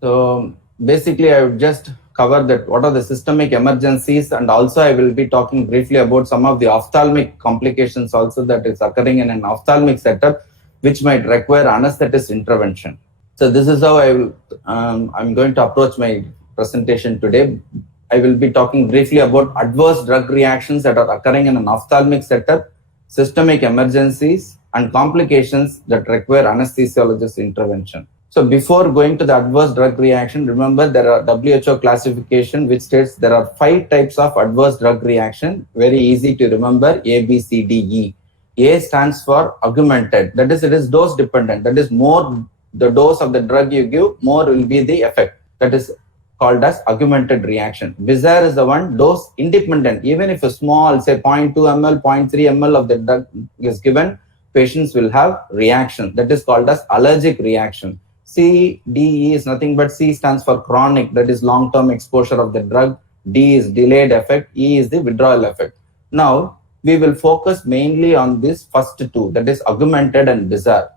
So basically, I would just cover that what are the systemic emergencies, and also I will be talking briefly about some of the ophthalmic complications also that is occurring in an ophthalmic setup, which might require anesthetist intervention. So this is how I'm going to approach my presentation today. I will be talking briefly about adverse drug reactions that are occurring in an ophthalmic setup, systemic emergencies, and complications that require anesthesiologist intervention. So before going to the adverse drug reaction, remember there are WHO classification which states there are 5 types of adverse drug reaction. Very easy to remember: A, B, C, D, E. A stands for augmented, that is, it is dose dependent. That is, more the dose of the drug you give, more will be the effect. That is called as augmented reaction. Bizarre is the one dose independent. Even if a small, say 0.2 ml, 0.3 ml of the drug is given, patients will have reaction. That is called as allergic reaction. C, D, E is nothing but C stands for chronic, that is long-term exposure of the drug. D is delayed effect. E is the withdrawal effect. Now, we will focus mainly on this first two, that is augmented and bizarre.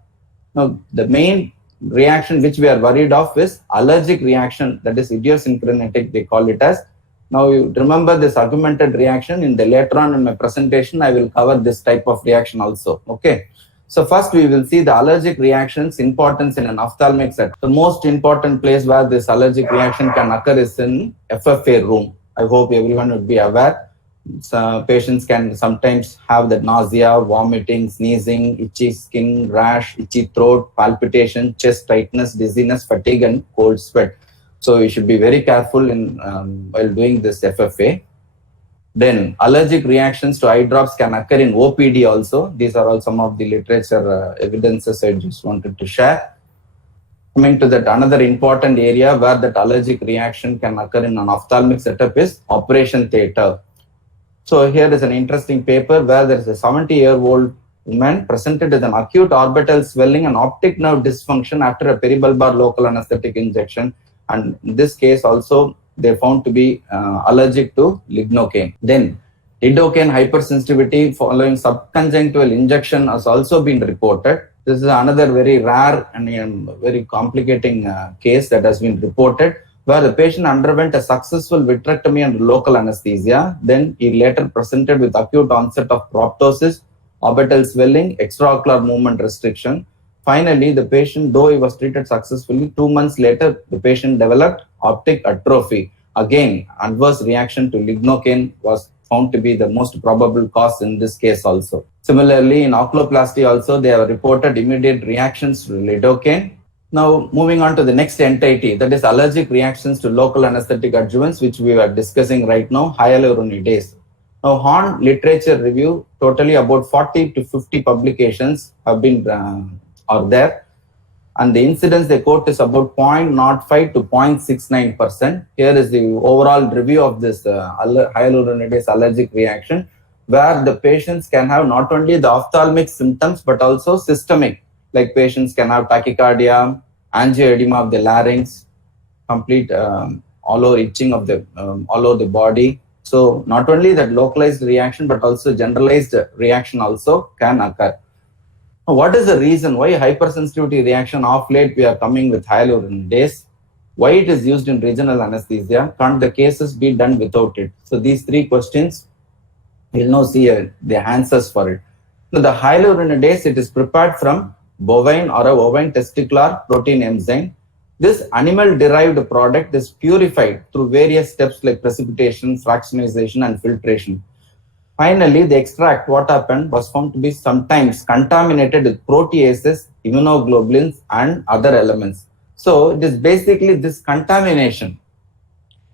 Now, the main reaction which we are worried of is allergic reaction, that is idiosyncratic, they call it as. Now, you remember this augmented reaction. In the later on in my presentation, I will cover this type of reaction also. Okay. So first we will see the allergic reactions importance in an ophthalmic set. The most important place where this allergic reaction can occur is in FFA room. I hope everyone would be aware. So patients can sometimes have the nausea, vomiting, sneezing, itchy skin, rash, itchy throat, palpitation, chest tightness, dizziness, fatigue, and cold sweat. So you should be very careful in while doing this FFA. Then allergic reactions to eye drops can occur in OPD also. These are all some of the literature evidences I just wanted to share. Coming to that, another important area where that allergic reaction can occur in an ophthalmic setup is operation theatre. So here is an interesting paper where there is a 70-year-old woman presented with an acute orbital swelling and optic nerve dysfunction after a peribulbar local anesthetic injection. And in this case also, they found to be allergic to lignocaine. Then lidocaine hypersensitivity following subconjunctival injection has also been reported. This is another very rare and very complicating case that has been reported, where the patient underwent a successful vitrectomy under local anesthesia. Then he later presented with acute onset of proptosis, orbital swelling, extraocular movement restriction. Finally, the patient, though he was treated successfully, 2 months later, the patient developed optic atrophy. Again, adverse reaction to lignocaine was found to be the most probable cause in this case also. Similarly, in oculoplasty also, they have reported immediate reactions to lidocaine. Now, moving on to the next entity, that is allergic reactions to local anesthetic adjuvants, which we are discussing right now, hyaluronidase. Now, on literature review, totally about 40 to 50 publications have been are there, and the incidence they quote is about 0.05 to 0.69%. Here is the overall review of this hyaluronidase allergic reaction, where the patients can have not only the ophthalmic symptoms but also systemic, like patients can have tachycardia, angioedema of the larynx, complete all over itching of the all over the body. So not only that localized reaction but also generalized reaction also can occur. What is the reason why hypersensitivity reaction of late we are coming with hyaluronidase? Why it is used in regional anesthesia? Can't the cases be done without it? So these 3 questions, we'll now see the answers for it. So the hyaluronidase, it is prepared from bovine or a bovine testicular protein enzyme. This animal-derived product is purified through various steps like precipitation, fractionation, and filtration. Finally, the extract, what happened, was found to be sometimes contaminated with proteases, immunoglobulins, and other elements. So it is basically this contamination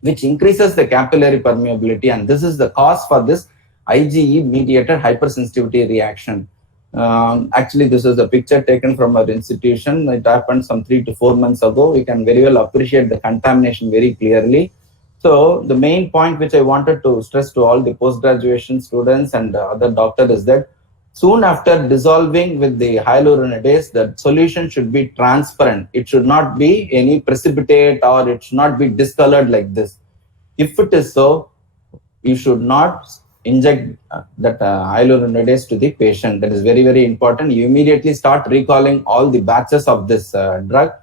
which increases the capillary permeability, and this is the cause for this IgE-mediated hypersensitivity reaction. Actually, this is a picture taken from our institution. It happened some 3 to 4 months ago. We can very well appreciate the contamination very clearly. So the main point which I wanted to stress to all the post-graduation students and other doctors is that soon after dissolving with the hyaluronidase, the solution should be transparent. It should not be any precipitate or it should not be discolored like this. If it is so, you should not inject that hyaluronidase to the patient. That is very, very important. You immediately start recalling all the batches of this drug.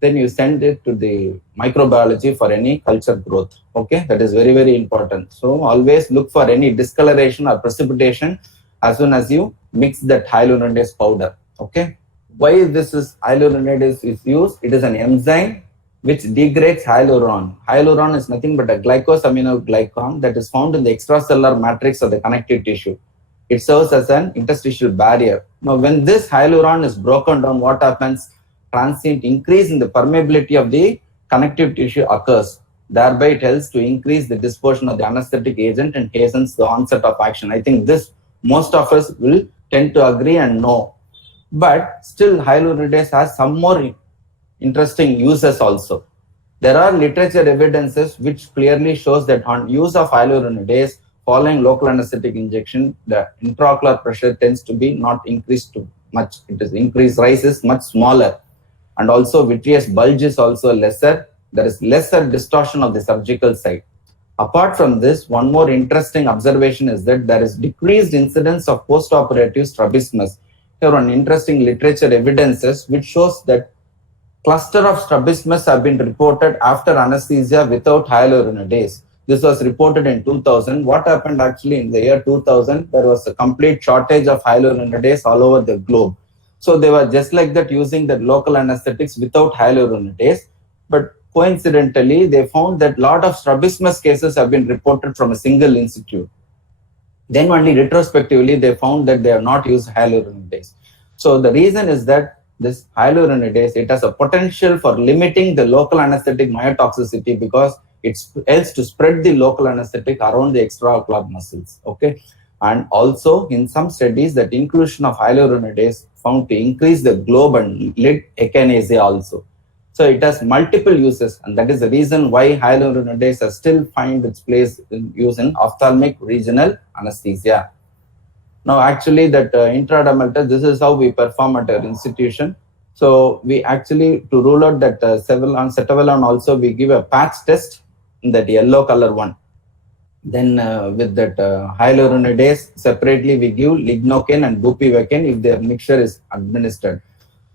then you send it to the microbiology for any culture growth. Okay, that is very, very important. So always look for any discoloration or precipitation as soon as you mix that hyaluronidase powder. Okay, why this is hyaluronidase is used? It is an enzyme which degrades hyaluron. Hyaluron is nothing but a glycosaminoglycan that is found in the extracellular matrix of the connective tissue. It serves as an interstitial barrier. Now, when this hyaluron is broken down, what happens? Transient increase in the permeability of the connective tissue occurs. Thereby, it helps to increase the dispersion of the anesthetic agent and hastens the onset of action. I think this most of us will tend to agree and know. But still, hyaluronidase has some more interesting uses also. There are literature evidences which clearly shows that on use of hyaluronidase following local anesthetic injection, the intraocular pressure tends to be not increased too much. It is increased, rise is much smaller. And also vitreous bulge is also lesser. There is lesser distortion of the surgical site. Apart from this, one more interesting observation is that there is decreased incidence of postoperative strabismus. Here one interesting literature evidences which shows that cluster of strabismus have been reported after anesthesia without hyaluronidase. This was reported in 2000. What happened actually in the year 2000? There was a complete shortage of hyaluronidase all over the globe. So they were just like that using the local anesthetics without hyaluronidase. But coincidentally, they found that a lot of strabismus cases have been reported from a single institute. Then only retrospectively, they found that they have not used hyaluronidase. So the reason is that this hyaluronidase, it has a potential for limiting the local anesthetic myotoxicity because it helps to spread the local anesthetic around the extraocular muscles. Okay, and also in some studies that inclusion of hyaluronidase found to increase the globe and lid echinacea also. So it has multiple uses, and that is the reason why hyaluronidase has still find its place in use in ophthalmic regional anesthesia. Now, actually, that intradermal test, this is how we perform at our institution. So we actually, to rule out that cetavelon also, we give a patch test in that yellow color one. Then with that hyaluronidase, separately we give lignocaine and bupivacaine if their mixture is administered.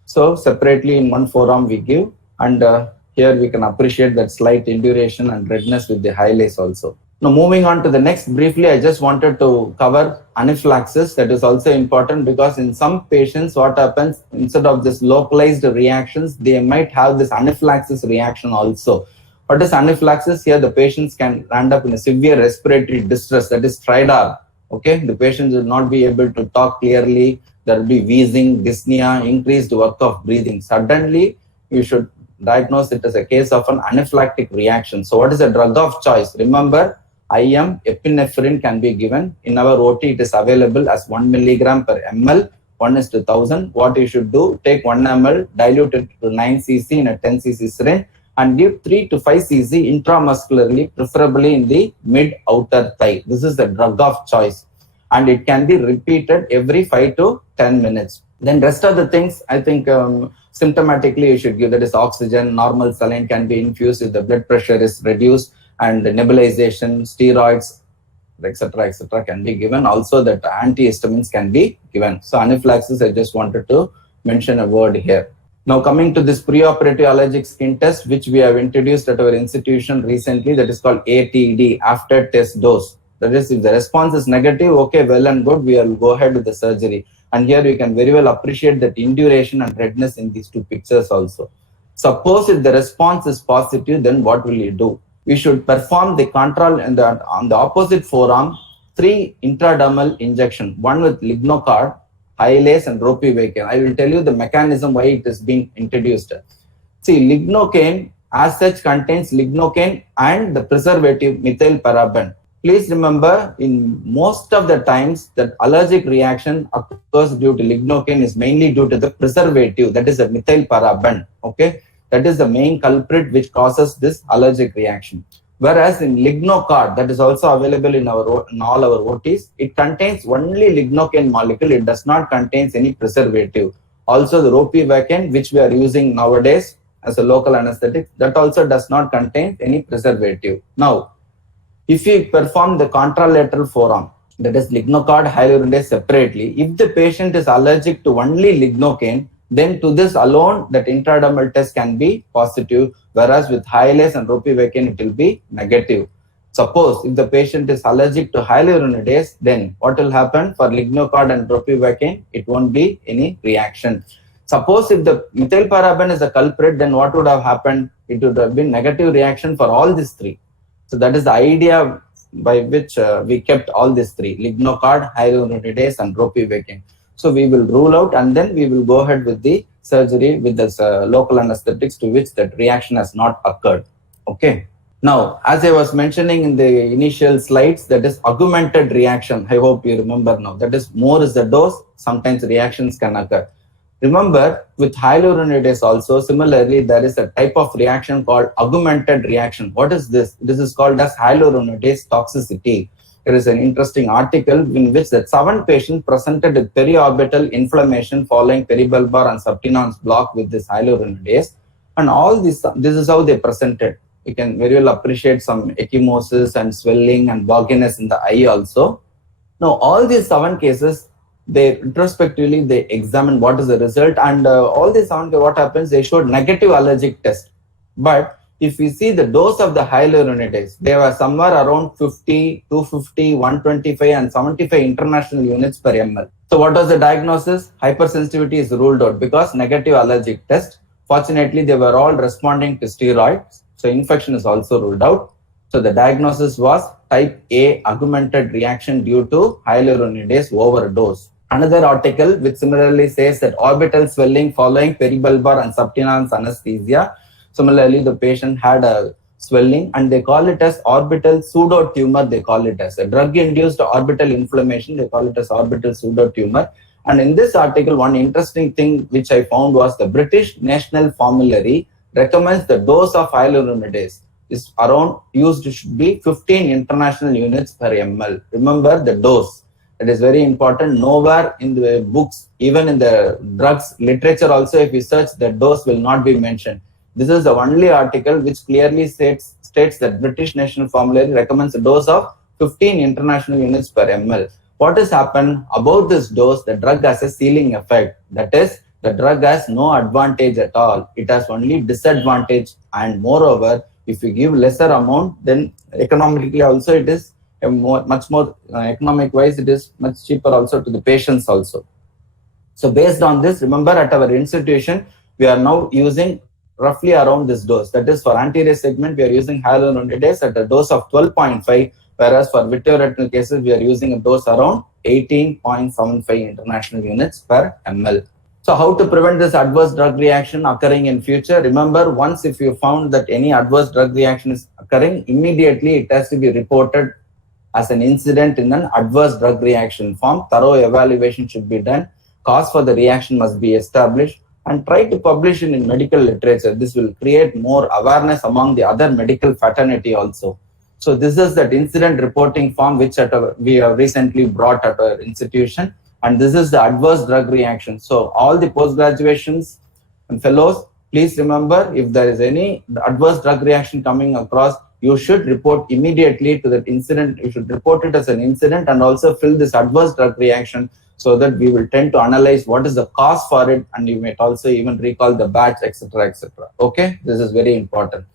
So separately in one forearm we give, and here we can appreciate that slight induration and redness with the hyalase also. Now moving on to the next, briefly I just wanted to cover anaphylaxis. That is also important because in some patients what happens, instead of this localized reactions, they might have this anaphylaxis reaction also. What is anaphylaxis? Here the patients can end up in a severe respiratory distress, that is stridor. Okay, the patients will not be able to talk clearly, there will be wheezing, dyspnea, increased work of breathing. Suddenly you should diagnose it as a case of an anaphylactic reaction. So what is the drug of choice? Remember, IM epinephrine can be given. In our OT, it is available as 1 milligram per ml, 1:1000. What you should do, take 1 ml, dilute it to 9 cc in a 10 cc syringe and give 3 to 5 cc intramuscularly, preferably in the mid-outer thigh. This is the drug of choice. And it can be repeated every 5 to 10 minutes. Then rest of the things, I think symptomatically you should give, that is oxygen, normal saline can be infused if the blood pressure is reduced, and nebulization, steroids, etc. can be given. Also that antihistamines can be given. So anaphylaxis, I just wanted to mention a word here. Now coming to this preoperative allergic skin test, which we have introduced at our institution recently, that is called ATD, after test dose. That is, if the response is negative, okay, well and good, we will go ahead with the surgery. And here you can very well appreciate that induration and redness in these two pictures also. Suppose if the response is positive, then what will you do? We should perform the control on the opposite forearm, 3 intradermal injection, one with lignocard, hyalase and ropivacaine. I will tell you the mechanism why it is being introduced. See, lignocaine as such contains lignocaine and the preservative methylparaben. Please remember, in most of the times that allergic reaction occurs due to lignocaine is mainly due to the preservative, that is the methylparaben. Okay, that is the main culprit which causes this allergic reaction. Whereas in lignocard, that is also available in all our OTs, it contains only lignocaine molecule. It does not contain any preservative. Also the ropivacaine, which we are using nowadays as a local anesthetic, that also does not contain any preservative. Now, if we perform the contralateral forearm, that is lignocard, hyaluronidase separately, if the patient is allergic to only lignocaine, then to this alone, that intradermal test can be positive, whereas with Hyalase and ropivacaine, it will be negative. Suppose if the patient is allergic to hyaluronidase, then what will happen for lignocord and ropivacaine? It won't be any reaction. Suppose if the methylparaben is a culprit, then what would have happened? It would have been negative reaction for all these three. So that is the idea by which we kept all these three: lignocord, hyaluronidase, and ropivacaine. So we will rule out, and then we will go ahead with the surgery with this local anesthetics to which that reaction has not occurred. Okay. Now, as I was mentioning in the initial slides, that is augmented reaction. I hope you remember now. That is, more is the dose, sometimes reactions can occur. Remember, with hyaluronidase also, similarly, there is a type of reaction called augmented reaction. What is this? This is called as hyaluronidase toxicity. There is an interesting article in which that 7 patients presented with periorbital inflammation following peribulbar and subtenon's block with this hyaluronidase. And all this is how they presented. You can very well appreciate some ecchymosis and swelling and bogginess in the eye also. Now, all these 7 cases, they retrospectively they examine what is the result, and all these 7, what happens, they showed negative allergic test. But if we see the dose of the hyaluronidase, they were somewhere around 50, 250, 125 and 75 international units per ml. So what was the diagnosis? Hypersensitivity is ruled out because negative allergic test. Fortunately, they were all responding to steroids. So infection is also ruled out. So the diagnosis was type A augmented reaction due to hyaluronidase overdose. Another article which similarly says that orbital swelling following peribulbar and subtenon's anesthesia. Similarly, the patient had a swelling and they call it as orbital pseudotumor. They call it as a drug-induced orbital inflammation. They call it as orbital pseudotumor. And in this article, one interesting thing which I found was the British National Formulary recommends the dose of hyaluronidase is around used should be 15 international units per ml. Remember the dose. It is very important. Nowhere in the books, even in the drugs literature also, if you search, the dose will not be mentioned. This is the only article which clearly states that British National Formulary recommends a dose of 15 international units per ml. What has happened about this dose? The drug has a ceiling effect. That is, the drug has no advantage at all. It has only disadvantage, and moreover, if you give lesser amount, then economically also it is much more economic wise, it is much cheaper also to the patients also. So based on this, remember at our institution, we are now using roughly around this dose. That is, for anterior segment, we are using hyaluronidase at a dose of 12.5, whereas for vitreoretinal cases, we are using a dose around 18.75 international units per ml. So how to prevent this adverse drug reaction occurring in future? Remember, once if you found that any adverse drug reaction is occurring, immediately it has to be reported as an incident in an adverse drug reaction form. Thorough evaluation should be done. Cause for the reaction must be established, and try to publish it in medical literature. This will create more awareness among the other medical fraternity also. So this is that incident reporting form which we have recently brought at our institution, and this is the adverse drug reaction. So all the post-graduations and fellows, please remember, if there is any adverse drug reaction coming across, you should report immediately to that incident. You should report it as an incident and also fill this adverse drug reaction so that we will tend to analyze what is the cause for it, and you may also even recall the batch, etc., etc. Okay, this is very important.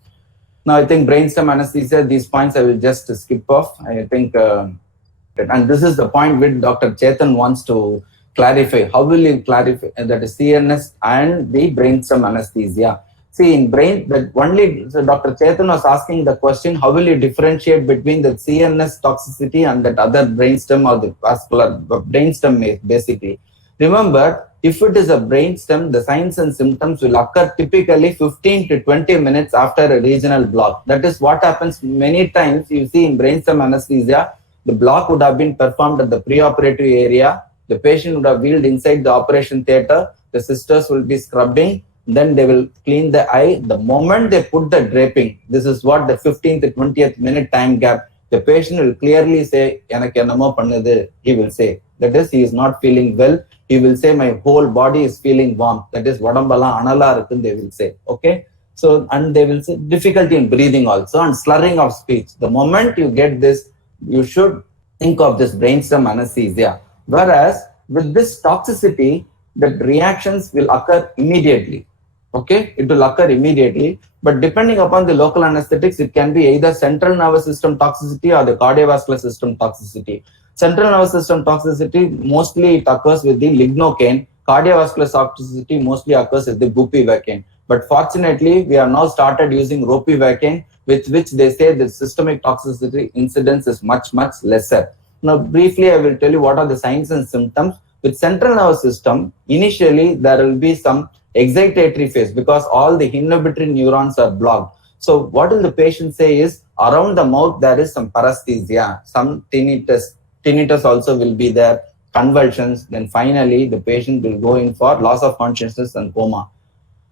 Now, I think brainstem anesthesia, these points I will just skip off. I think, and this is the point which Dr. Chetan wants to clarify. How will you clarify that is CNS and the brainstem anesthesia? See, in brain, that only so Dr. Chetan was asking the question, how will you differentiate between the CNS toxicity and that other brainstem or the vascular brainstem basically? Remember, if it is a brainstem, the signs and symptoms will occur typically 15 to 20 minutes after a regional block. That is what happens many times. You see in brainstem anesthesia, the block would have been performed at the preoperative area. The patient would have wheeled inside the operation theater. The sisters will be scrubbing. Then they will clean the eye. The moment they put the draping, this is what the 15th to 20th minute time gap, the patient will clearly say, he will say. That is, he is not feeling well. He will say, my whole body is feeling warm. That is, vadambala anala irukku, they will say. Okay. So, and they will say difficulty in breathing also and slurring of speech. The moment you get this, you should think of this brainstem anesthesia. Whereas with this toxicity, that reactions will occur immediately. Okay, it will occur immediately, but depending upon the local anesthetics, it can be either central nervous system toxicity or the cardiovascular system toxicity. Central nervous system toxicity, mostly it occurs with the lignocaine. Cardiovascular toxicity mostly occurs with the bupivacaine. But fortunately, we have now started using ropivacaine, with which they say the systemic toxicity incidence is much, much lesser. Now, briefly, I will tell you what are the signs and symptoms. With central nervous system, initially there will be some excitatory phase because all the inhibitory neurons are blocked. So what will the patient say is, around the mouth there is some paresthesia, some tinnitus also will be there, convulsions, then finally the patient will go in for loss of consciousness and coma.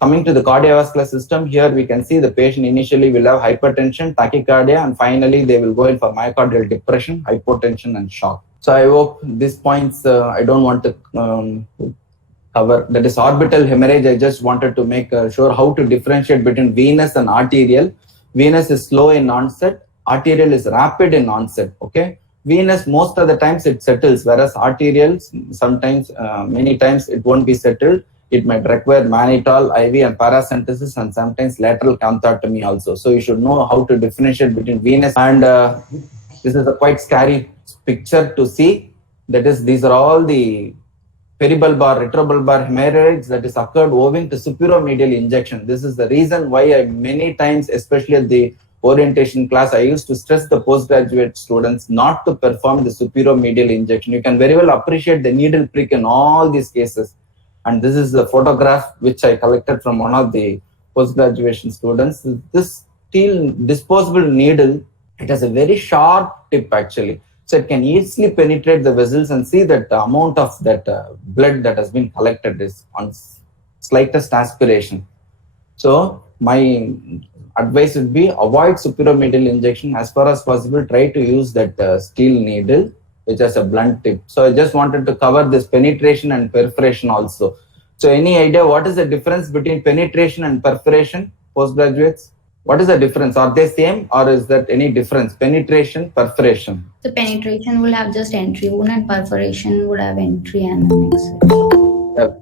Coming to the cardiovascular system, here we can see the patient initially will have hypertension, tachycardia, and finally they will go in for myocardial depression, hypotension, and shock. So I hope these points I don't want to cover. That is orbital hemorrhage. I just wanted to make sure how to differentiate between venous and arterial. Venous is slow in onset, arterial is rapid in onset. Okay, venous most of the times it settles, whereas arterial sometimes, many times it won't be settled. It might require mannitol, IV, and paracentesis, and sometimes lateral campectomy also. So you should know how to differentiate between venous and this is a quite scary picture to see. That is, these are all the peribulbar, retrobulbar hemorrhage that is occurred owing to superomedial injection. This is the reason why I many times, especially at the orientation class, I used to stress the postgraduate students not to perform the superomedial injection. You can very well appreciate the needle prick in all these cases. And this is the photograph which I collected from one of the post-graduation students. This steel disposable needle, it has a very sharp tip actually. So it can easily penetrate the vessels and see that the amount of that blood that has been collected is on slightest aspiration. So my advice would be avoid superomedial injection as far as possible. Try to use that steel needle which has a blunt tip. So I just wanted to cover this penetration and perforation also. So any idea what is the difference between penetration and perforation, postgraduates? What is the difference? Are they same or is that any difference? Penetration, perforation. The penetration will have just entry wound and perforation would have entry and an exit.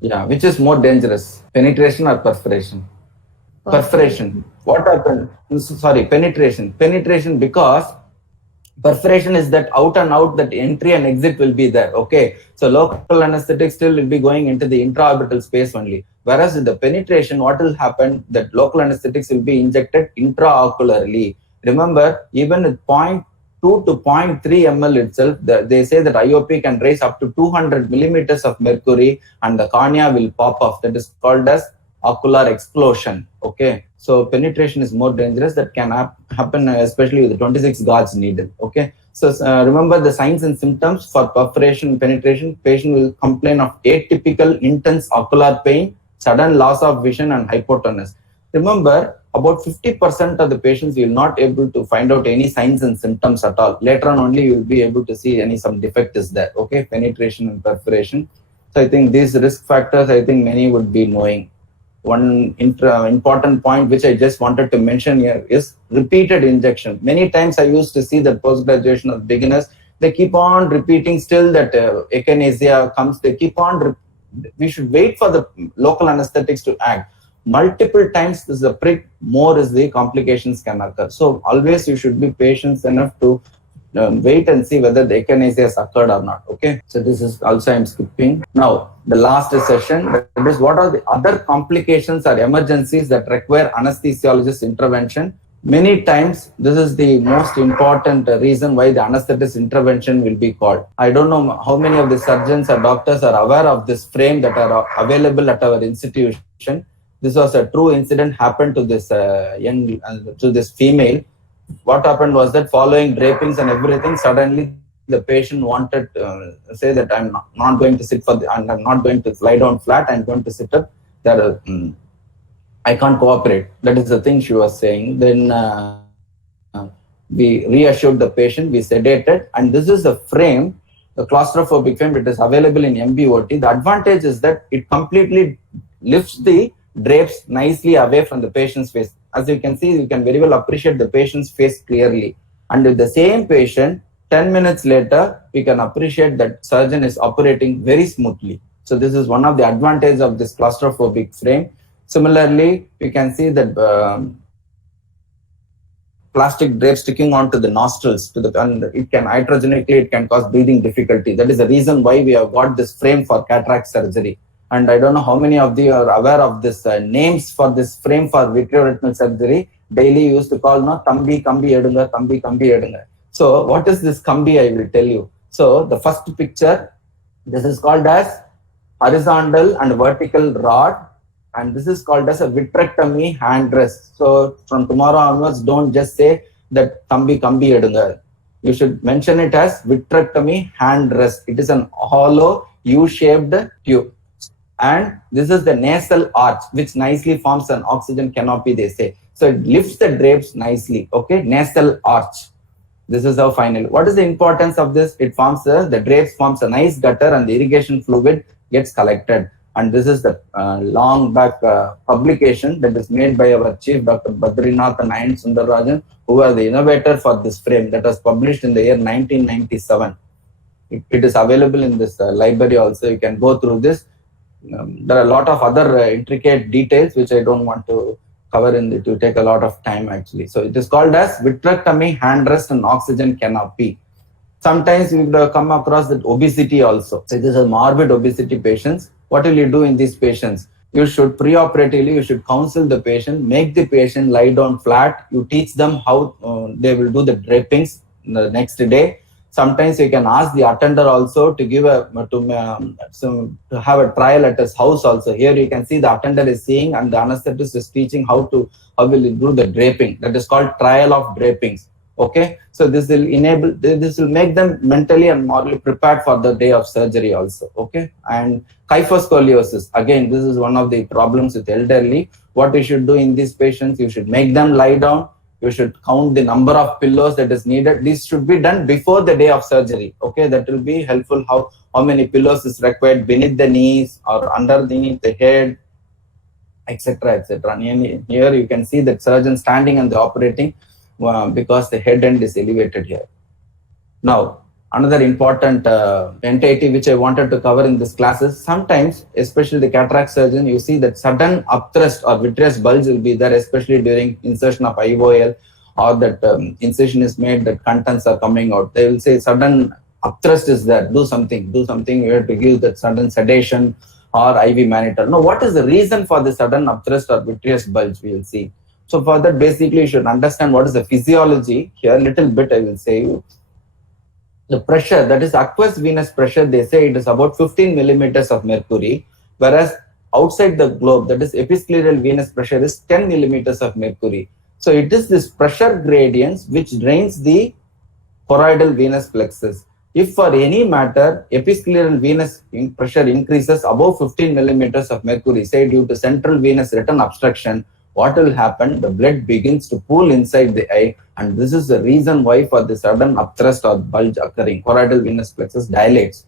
Yeah, which is more dangerous, penetration or perforation? Perforation. What happened? Sorry, penetration. Penetration because perforation is that out and out, that entry and exit will be there. Okay, so local anesthetic still will be going into the intraorbital space only. Whereas in the penetration, what will happen, that local anesthetics will be injected intraocularly. Remember, even with 0.2 to 0.3 ml itself, they say that IOP can raise up to 200 millimeters of mercury and the cornea will pop off. That is called as ocular explosion. Okay, so penetration is more dangerous. That can happen especially with the 26 gauge needle. Okay, so remember the signs and symptoms for perforation and penetration. Patient will complain of atypical intense ocular pain, sudden loss of vision, and hypotonus. Remember, about 50% of the patients you will not able to find out any signs and symptoms at all. Later on only you will be able to see some defect is there. Okay, penetration and perforation. So I think these risk factors, I think many would be knowing. One important point which I just wanted to mention here is repeated injection. Many times I used to see that post-graduation of beginners, they keep on repeating still that echinacea comes, they keep on, we should wait for the local anesthetics to act. Multiple times this is a prick, more is the complications can occur. So always you should be patient enough to wait and see whether the echinacea has occurred or not. Okay, so this is also I'm skipping. Now, the last session, that is what are the other complications or emergencies that require anesthesiologist intervention. Many times, this is the most important reason why the anesthetist intervention will be called. I don't know how many of the surgeons or doctors are aware of this frame that are available at our institution. This was a true incident happened to this to this female. What happened was that following drapings and everything, suddenly the patient wanted to say that I'm not going to sit and I'm not going to lie down flat, I'm going to sit up. I can't cooperate. That is the thing she was saying. Then we reassured the patient, we sedated, and this is the frame, the claustrophobic frame. It is available in MBOT. The advantage is that it completely lifts the drapes nicely away from the patient's face. As you can see, you can very well appreciate the patient's face clearly. And with the same patient, 10 minutes later, we can appreciate that surgeon is operating very smoothly. So this is one of the advantages of this claustrophobic frame. Similarly, you can see that plastic drape sticking onto the nostrils and it can hydrogenically, it can cause breathing difficulty. That is the reason why we have got this frame for cataract surgery. And I don't know how many of you are aware of this names for this frame for vitreoretinal surgery. Daily used to call Kambi Edunga, Kambi Edunga. So what is this Kambi? I will tell you. So the first picture, this is called as horizontal and vertical rod, and this is called as a vitrectomy hand rest. So from tomorrow onwards, don't just say that Kambi Edunga. You should mention it as vitrectomy hand rest. It is an hollow U-shaped tube. And this is the nasal arch, which nicely forms an oxygen canopy, they say. So it lifts the drapes nicely, okay? Nasal arch. This is how final. What is the importance of this? It forms the drapes forms a nice gutter and the irrigation fluid gets collected. And this is the long back publication that is made by our chief, Dr. Badrinath and Ayan Sundararajan, who are the innovator for this frame, that was published in the year 1997. It is available in this library also. You can go through this. There are a lot of other intricate details which I don't want to cover in it. It will take a lot of time actually. So it is called as vitrectomy hand rest and oxygen canopy. Sometimes you will come across that obesity also. So this is morbid obesity patients. What will you do in these patients? You should preoperatively, you should counsel the patient, make the patient lie down flat. You teach them how they will do the drapings the next day. Sometimes you can ask the attender also to give to have a trial at his house also. Here you can see the attender is seeing and the anesthetist is teaching how will you do the draping. That is called trial of drapings. Okay, so this will make them mentally and morally prepared for the day of surgery also. Okay, and kyphoscoliosis, again, this is one of the problems with elderly. What you should do in these patients, you should make them lie down. You should count the number of pillows that is needed. This should be done before the day of surgery. Okay, that will be helpful. How many pillows is required beneath the knees or underneath the head, etc., etc. Here you can see that surgeon standing and the operating because the head end is elevated here. Now, another important entity which I wanted to cover in this class is sometimes, especially the cataract surgeon, you see that sudden upthrust or vitreous bulge will be there, especially during insertion of IOL or that incision is made, that contents are coming out. They will say sudden upthrust is there, do something, you have to give that sudden sedation or IV monitor. Now, what is the reason for the sudden upthrust or vitreous bulge? We will see. So for that, basically, you should understand what is the physiology. Here, a little bit I will say you. The pressure, that is aqueous venous pressure, they say it is about 15 millimeters of mercury, whereas outside the globe, that is episcleral venous pressure is 10 millimeters of mercury. So it is this pressure gradients which drains the choroidal venous plexus. If for any matter, episcleral venous pressure increases above 15 millimeters of mercury, say due to central venous return obstruction, what will happen? The blood begins to pool inside the eye, and this is the reason why for the sudden upthrust or bulge occurring, choroidal venous plexus dilates.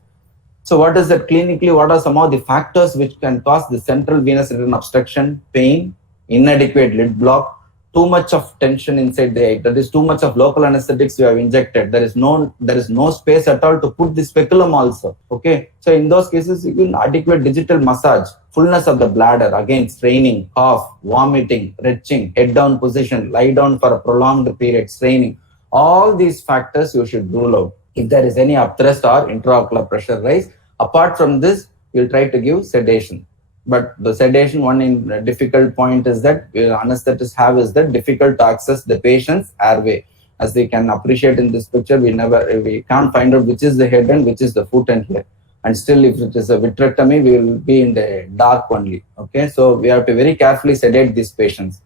So what is that clinically? What are some of the factors which can cause the central venous return obstruction? Pain, inadequate lid block, too much of tension inside the eye. That is too much of local anesthetics you have injected. There is no space at all to put the speculum also. Okay. So in those cases, you will adequate digital massage, fullness of the bladder, again straining, cough, vomiting, retching, head down position, lie down for a prolonged period, straining. All these factors you should rule out. If there is any upthrust or intraocular pressure rise, apart from this, you'll try to give sedation. But the sedation, one difficult point is that anesthetists have is that difficult to access the patient's airway. As they can appreciate in this picture, we can't find out which is the head and which is the foot end here. And still, if it is a vitrectomy, we will be in the dark only. Okay, so we have to very carefully sedate these patients.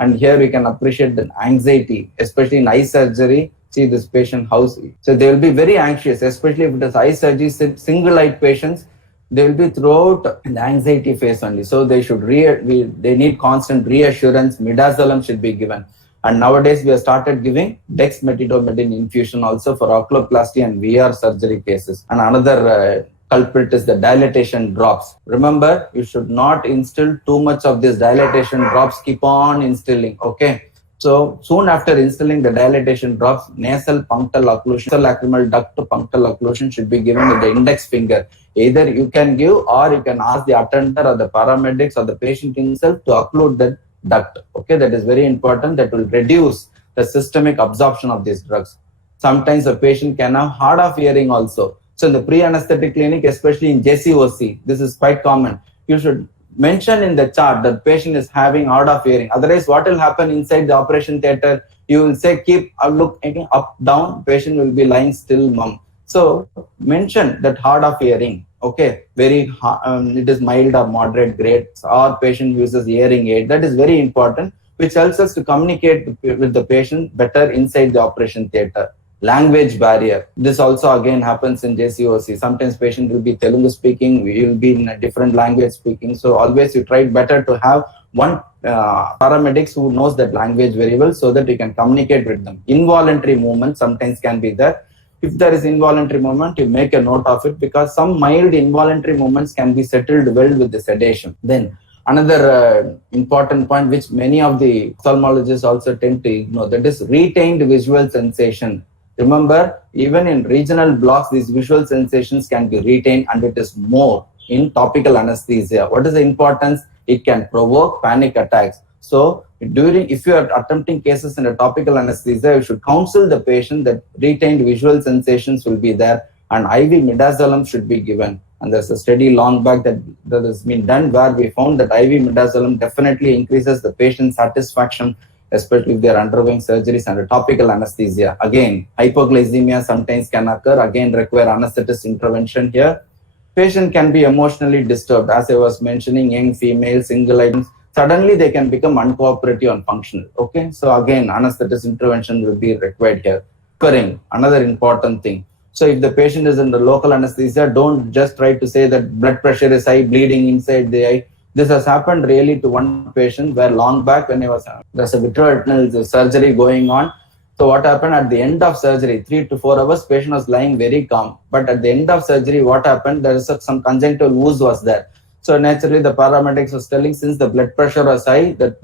And here we can appreciate the anxiety, especially in eye surgery. See this patient house. So they will be very anxious, especially if it is eye surgery, single-eyed patients. They will be throughout the anxiety phase only. So they should they need constant reassurance. Midazolam should be given. And nowadays we have started giving dexmedetomidine infusion also for oculoplasty and VR surgery cases. And another culprit is the dilatation drops. Remember, you should not instill too much of this dilatation drops. Keep on instilling. Okay. So soon after installing the dilatation drops, nasal punctal occlusion, lacrimal duct punctal occlusion should be given with the index finger. Either you can give or you can ask the attendant or the paramedics or the patient himself to occlude the duct. Okay, that is very important. That will reduce the systemic absorption of these drugs. Sometimes a patient can have hard of hearing also. So in the pre-anesthetic clinic, especially in JCOC, this is quite common. You should mention in the chart that patient is having hard of hearing. Otherwise, what will happen inside the operation theater? You will say, keep looking up, down, patient will be lying still mum. So mention that hard of hearing. Okay, it is mild or moderate grade, or patient uses hearing aid. That is very important, which helps us to communicate with the patient better inside the operation theater. Language barrier. This also again happens in JCOC. Sometimes patient will be Telugu speaking, we will be in a different language speaking. So always you try better to have one paramedics who knows that language very well, so that you can communicate with them. Involuntary movement sometimes can be there. If there is involuntary movement, you make a note of it, because some mild involuntary movements can be settled well with the sedation. Then another important point which many of the ophthalmologists also tend to ignore, that is retained visual sensation. Remember, even in regional blocks, these visual sensations can be retained, and it is more in topical anesthesia. What is the importance? It can provoke panic attacks. So if you are attempting cases in a topical anesthesia, you should counsel the patient that retained visual sensations will be there, and IV midazolam should be given. And there's a study long back that has been done where we found that IV midazolam definitely increases the patient satisfaction, especially if they are undergoing surgeries under topical anesthesia. Again, hypoglycemia sometimes can occur, again require anesthetist intervention here. Patient can be emotionally disturbed. As I was mentioning, young females, single items, suddenly they can become uncooperative and functional. Okay, so again, anesthetist intervention will be required here. Another important thing. So if the patient is in the local anesthesia, don't just try to say that blood pressure is high, bleeding inside the eye. This has happened really to one patient where long back when there's a vitreoretinal surgery going on. So what happened at the end of surgery, 3 to 4 hours, patient was lying very calm. But at the end of surgery, what happened? There is some conjunctival ooze was there. So naturally, the paramedics was telling, since the blood pressure was high, that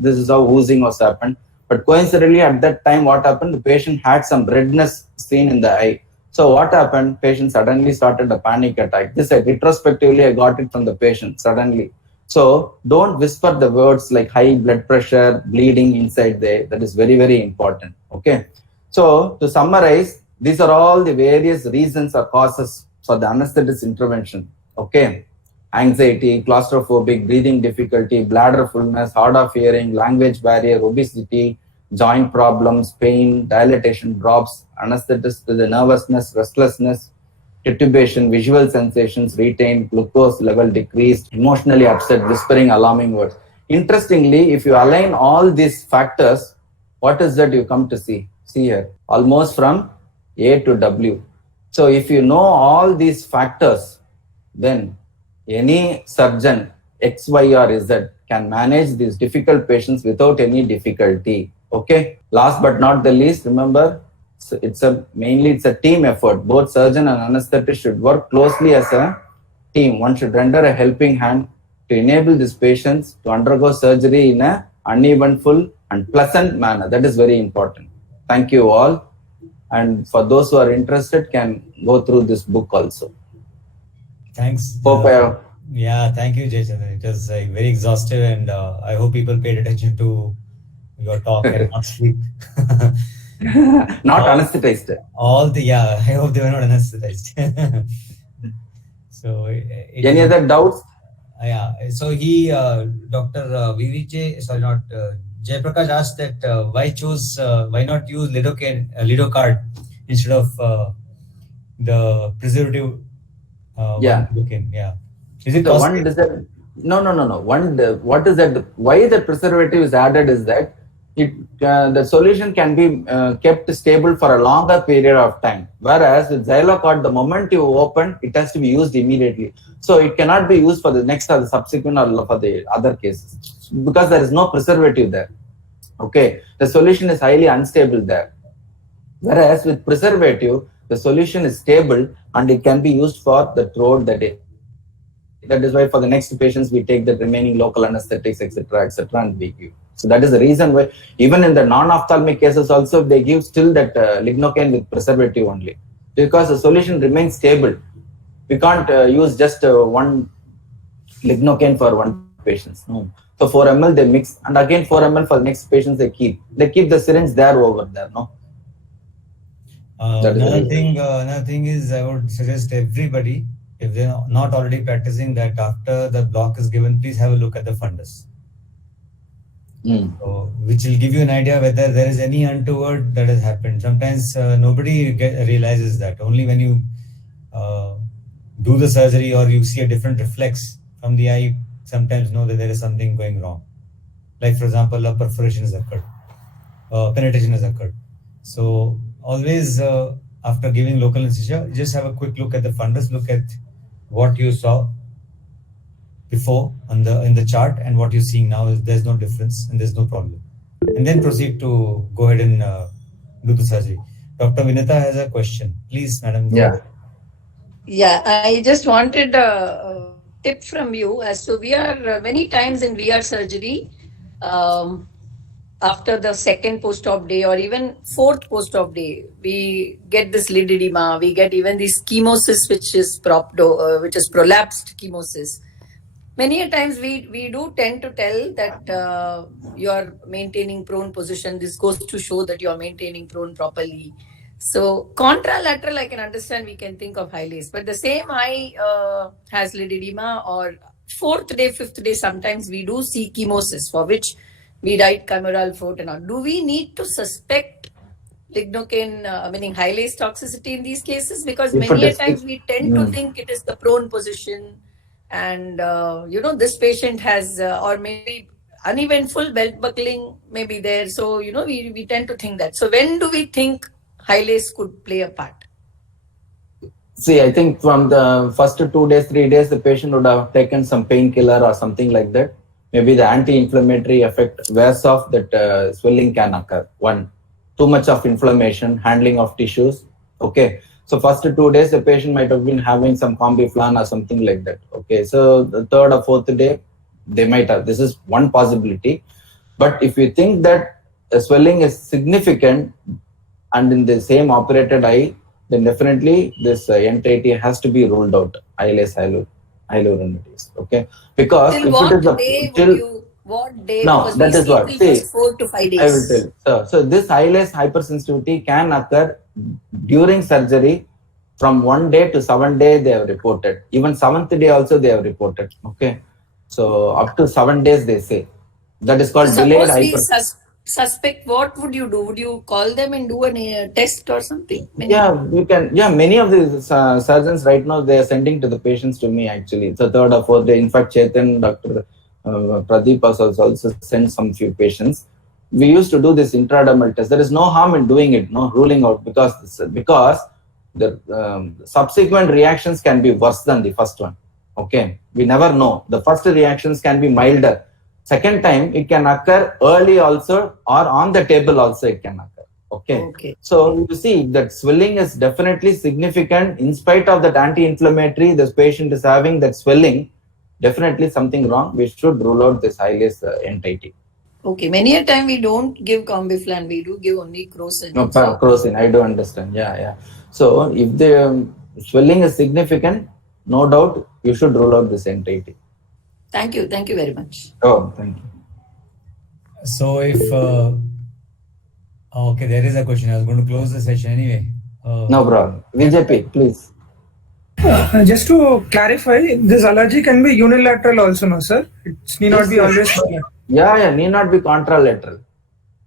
this is how oozing was happened. But coincidentally, at that time, what happened? The patient had some redness seen in the eye. So what happened? Patient suddenly started a panic attack. This retrospectively, I got it from the patient suddenly. So don't whisper the words like high blood pressure, bleeding inside there. That is very, very important. Okay. So to summarize, these are all the various reasons or causes for the anesthetist intervention. Okay. Anxiety, claustrophobic, breathing difficulty, bladder fullness, hard of hearing, language barrier, obesity, joint problems, pain, dilatation drops, anesthetist with the nervousness, restlessness, titubation, visual sensations retained, glucose level decreased, emotionally upset, whispering alarming words. Interestingly, if you align all these factors, what is that you come to see? See here, almost from A to W. So if you know all these factors, then any surgeon X, Y, or Z can manage these difficult patients without any difficulty. Okay. Last but not the least, remember, it's a team effort. Both surgeon and anesthetist should work closely as a team. One should render a helping hand to enable these patients to undergo surgery in an uneventful and pleasant manner. That is very important. Thank you all. And for those who are interested, can go through this book also. Thanks. Yeah, thank you, Jaichandran. It was very exhaustive, and I hope people paid attention to your talk and not sleep. Not anesthetized. I hope they were not anesthetized. So, any other doubts? So Dr. VVJ, Jayaprakash asked that why not use Lidocard instead of the preservative? Lidocaine. Is it possible? No. What is that? Why the preservative is added is that the solution can be kept stable for a longer period of time. Whereas with Xylocard, the moment you open, it has to be used immediately. So it cannot be used for the next or the subsequent or for the other cases because there is no preservative there. Okay, the solution is highly unstable there. Whereas with preservative, the solution is stable and it can be used for the throughout the day. That is why for the next patients we take the remaining local anesthetics, etc., and we give. So that is the reason why even in the non-ophthalmic cases also they give still that lignocaine with preservative only, because the solution remains stable. We can't use just one lignocaine for one patient. No. So 4 ml they mix, and again 4 ml for the next patients they keep the syringe there over there. No. Another thing is I would suggest everybody, if they're not already practicing, that after the block is given, please have a look at the fundus. So, which will give you an idea whether there is any untoward that has happened. Sometimes nobody realizes that. Only when you do the surgery or you see a different reflex from the eye, sometimes know that there is something going wrong. Like, for example, a perforation has occurred, penetration has occurred. So always after giving local anesthesia, just have a quick look at the fundus, look at what you saw before in the chart and what you're seeing now. There's no difference and there's no problem. And then proceed to go ahead and do the surgery. Dr. Vinita has a question. Please, madam. Yeah, I just wanted a tip from you as to we are many times in VR surgery after the second post-op day or even fourth post-op day, we get this lid edema, we get even this chemosis which is prolapsed chemosis. Many a times we do tend to tell that you are maintaining prone position. This goes to show that you are maintaining prone properly. So contralateral, I can understand, we can think of Hyalase, but the same eye has lid edema, or fourth day, fifth day, sometimes we do see chemosis for which we write chimeral fort and all. Do we need to suspect lignocaine, meaning Hyalase toxicity in these cases? Because many a times we tend to think it is the prone position, and this patient has or maybe uneventful belt buckling may be there. So we tend to think that. So when do we think Hyalase could play a part? See, I think from the first 2 days, 3 days, the patient would have taken some painkiller or something like that. Maybe the anti-inflammatory effect wears off, that swelling can occur. One, too much of inflammation, handling of tissues. Okay. So first 2 days, the patient might have been having some combiflan or something like that. Okay. So the third or fourth day, they might have. This is one possibility. But if you think that the swelling is significant and in the same operated eye, then definitely this N80 has to be ruled out. Hyalase, hyaluronidase. Okay. Because till if what it is day what day? No, because that is what. See, 4 to 5 days. I will tell. So this Hyalase hypersensitivity can occur during surgery. From 1 day to 7 days they have reported. Even 7th day also they have reported. Okay. So up to 7 days they say. That is called delayed hypersensitivity. Suspect, what would you do? Would you call them and do a test or something? Yeah, you can. Yeah, many of the surgeons right now, they are sending to the patients to me actually. It's the 3rd or 4th day. In fact, Chetan, Dr. Pradeep has also sent some few patients. We used to do this intradermal test. There is no harm in doing it, no ruling out, because the subsequent reactions can be worse than the first one. Okay, we never know. The first reactions can be milder. Second time, it can occur early also, or on the table also it can occur. Okay. So you see that swelling is definitely significant. In spite of that anti-inflammatory, this patient is having that swelling. Definitely something wrong. We should rule out this Hyalase N80. Okay. Many a time we don't give combiflan. We do give only crocin. No, crocin. I do understand. Yeah. So if the swelling is significant, no doubt you should rule out this N80. Thank you. Thank you very much. Oh, thank you. So if okay, there is a question. I was going to close the session anyway. No problem. VJP, please. Just to clarify, this allergy can be unilateral also, no, sir? It need not be always. Yeah, need not be contralateral.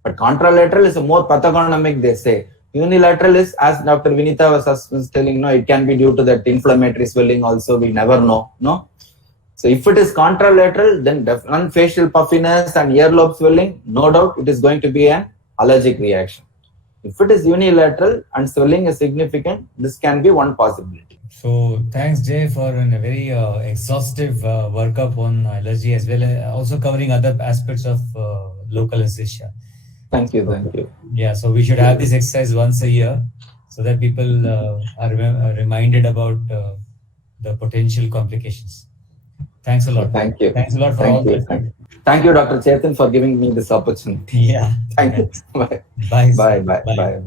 But contralateral is a more pathognomic, they say. Unilateral is, as Dr. Vinita was telling, no, it can be due to that inflammatory swelling also. We never know, no? So if it is contralateral, then facial puffiness and earlobe swelling, no doubt it is going to be an allergic reaction. If it is unilateral and swelling is significant, this can be one possibility. So thanks, Jay, for a very exhaustive workup on allergy, as well as also covering other aspects of local anesthesia. Thank you. Yeah, so we should have this exercise once a year so that people are reminded about the potential complications. Thanks a lot. Thank you. Thanks a lot for all the Thank you, Dr. Chetan, for giving me this opportunity. Yeah. Thank you. Bye. Bye. Bye. Sir. Bye. Bye.